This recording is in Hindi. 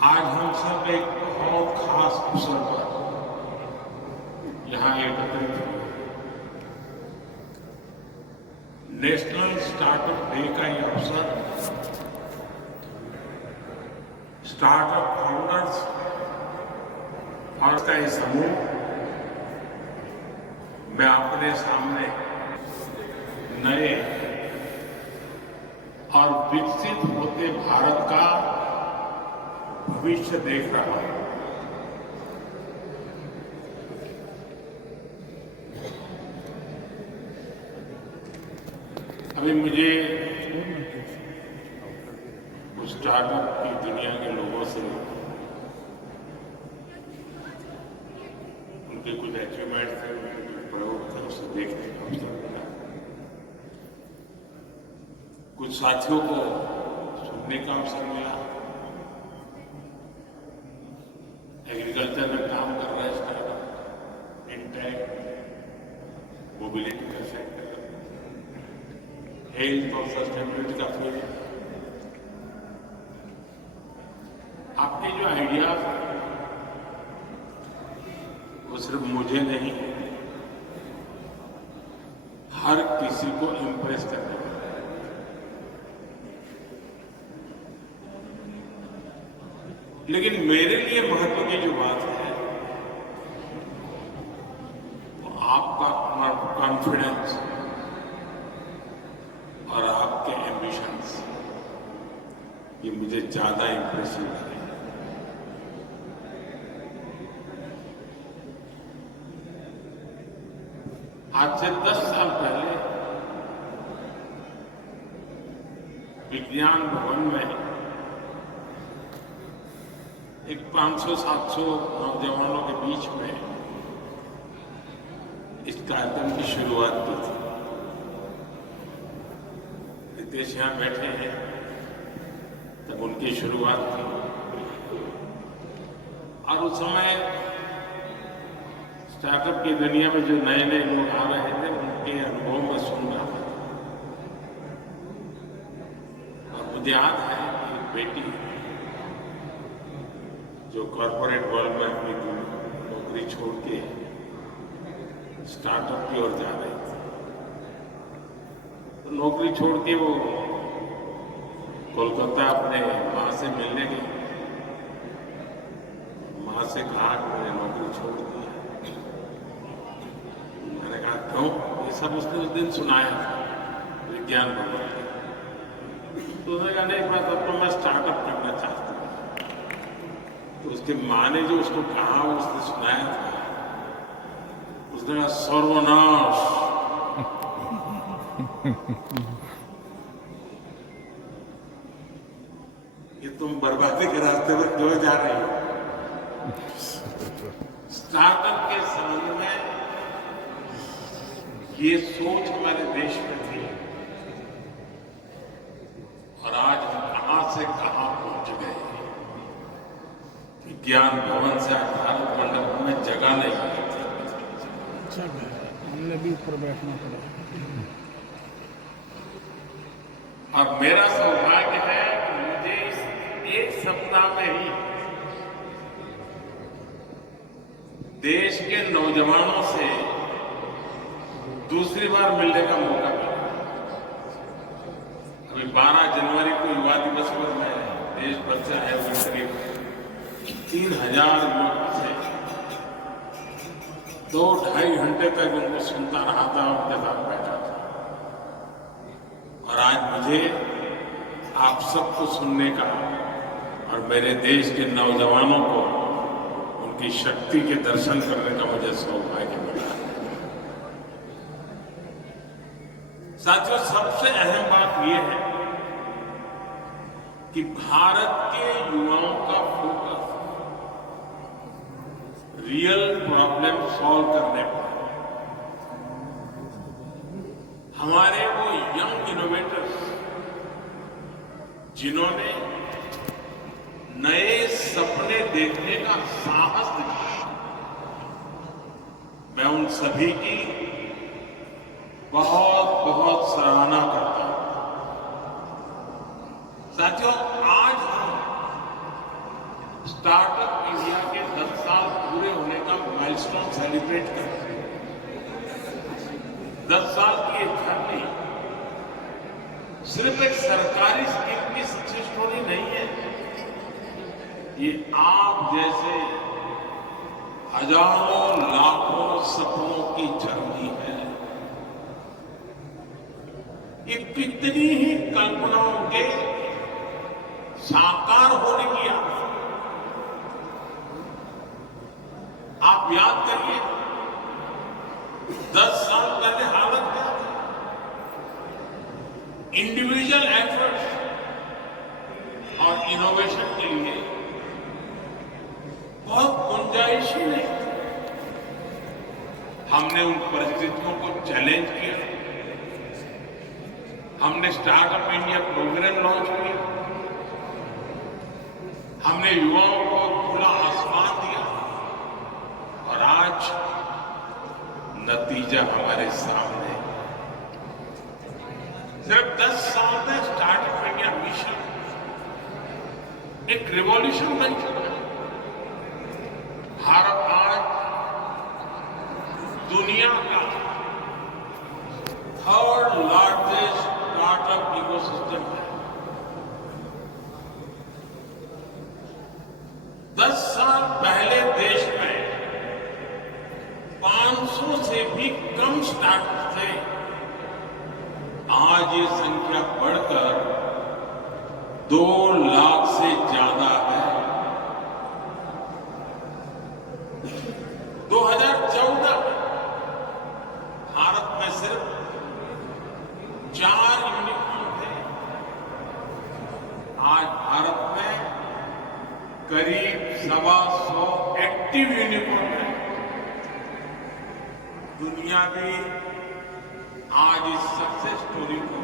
आज हम सब एक बहुत खास अवसर पर यहाँ एकत्रित हुए। नेशनल स्टार्टअप डे का ये अवसर स्टार्टअप फाउंडर्स और का ये समूह मैं अपने सामने नए और विकसित होते भारत का भविष्य देख रहा हूं। अभी मुझे स्टार्टअप की दुनिया के लोगों से उनके कुछ अचीवमेंट थे, उनके कुछ प्रयोग थे, उसे देखने का अवसर मिला। कुछ साथियों को सुनने का अवसर मिला। एग्रीकल्चर में काम कर रहे स्टार्टअप, इंटेक, मोबिलिटी का सेक्टर, हेल्थ और सस्टेनेबिलिटी का फील्ड। आपके जो आइडियाज वो सिर्फ मुझे नहीं, हर किसी को इम्प्रेस करने वाला है। लेकिन मेरे लिए महत्व की जो बात है वो आपका कॉन्फिडेंस और आपके एम्बिशंस, ये मुझे ज्यादा इंप्रेसिव लगे। आज से 10 साल पहले विज्ञान भवन में एक 500-700 नौजवानों के बीच में इस कार्यक्रम की शुरुआत की थी। रितेश यहां बैठे हैं, तब उनकी शुरुआत थी। और उस समय स्टार्टअप की दुनिया में जो नए नए लोग आ रहे थे, उनके अनुभव में सुन रहा था। और मुझे याद है कि एक बेटी जो कॉर्पोरेट वर्ल्ड में अपनी नौकरी छोड़ के स्टार्टअप की ओर जा रही थी, तो नौकरी छोड़ के वो कोलकाता अपने माँ से मिलने गई। माँ से कहा कि मैंने नौकरी छोड़ दी। मैंने कहा क्यों? ये सब उसने उस दिन सुनाया था विज्ञान भवन में। तो उसने कहा नहीं, इस बात अब तो मैं स्टार्टअप करना चाहती हूँ। तो उसके माँ ने जो उसको कहा, उसने सुनाया था, उसने कहा सर्वनाश, ये तुम बर्बादी के रास्ते पर क्यों जा रही हो? स्टार्टअप के संबंध में ये सोच हमारे देश में थी, और आज हम कहां से कहां पहुंच गए। विज्ञान भवन से भारत मंडप में जगह नहीं मिली थी। हमने भी ऊपर बैठना पड़ा। और मेरा सौभाग्य है कि मुझे इस एक सप्ताह में ही देश के नौजवानों से दूसरी बार मिलने का मौका मिला। अभी 12 जनवरी को युवा दिवस पर मैं देश भर से आए हुए करीब 3000 लोगों से 2-2.5 घंटे तक उनको सुनता रहा था, उनके साथ बैठा था। और आज मुझे आप सबको सुनने का और मेरे देश के नौजवानों को उनकी शक्ति के दर्शन करने का मुझे सौभाग्य मिला। साथियों, सबसे अहम बात यह है कि भारत के युवाओं का फोकस रियल प्रॉब्लम सॉल्व करने पर। हमारे वो यंग इनोवेटर्स जिन्होंने नए सपने देखने का साहस दिखाया, मैं उन सभी की बहुत बहुत सराहना करता हूं। साथियों, आज हम स्टार्टअप इंडिया के 10 साल पूरे होने का माइलस्टोन सेलिब्रेट कर रहे हैं। 10 साल की एक जर्नी सिर्फ एक सरकारी स्कीम की सक्सेस स्टोरी नहीं है, ये आप जैसे हजारों लाखों सपनों की जर्नी है। ये कितनी ही कल्पनाओं के साकार होने की आप याद करिए, 10 साल पहले हालत क्या थी? इंडिविजुअल एफर्ट्स और इनोवेशन के लिए बहुत गुंजाइश ही नहीं थी। हमने उन परिस्थितियों को चैलेंज किया, हमने स्टार्टअप इंडिया प्रोग्राम लॉन्च किया, हमने युवाओं को खुला आसमान दिया और आज नतीजा हमारे सामने। सिर्फ 10 साल में स्टार्टअप इंडिया मिशन एक रिवॉल्यूशन बन चुका है। भारत आज दुनिया का 3rd लार्जेस्ट स्टार्टअप इकोसिस्टम है। 10 साल पहले देश में 500 से भी कम स्टार्टअप थे, आज ये संख्या बढ़कर 2 लाख से ज्यादा है। 2014 में भारत में सिर्फ 4 यूनिकॉर्न थे, आज भारत में करीब 125 एक्टिव यूनिकॉर्न है। दुनिया भी आज इस सक्सेस स्टोरी को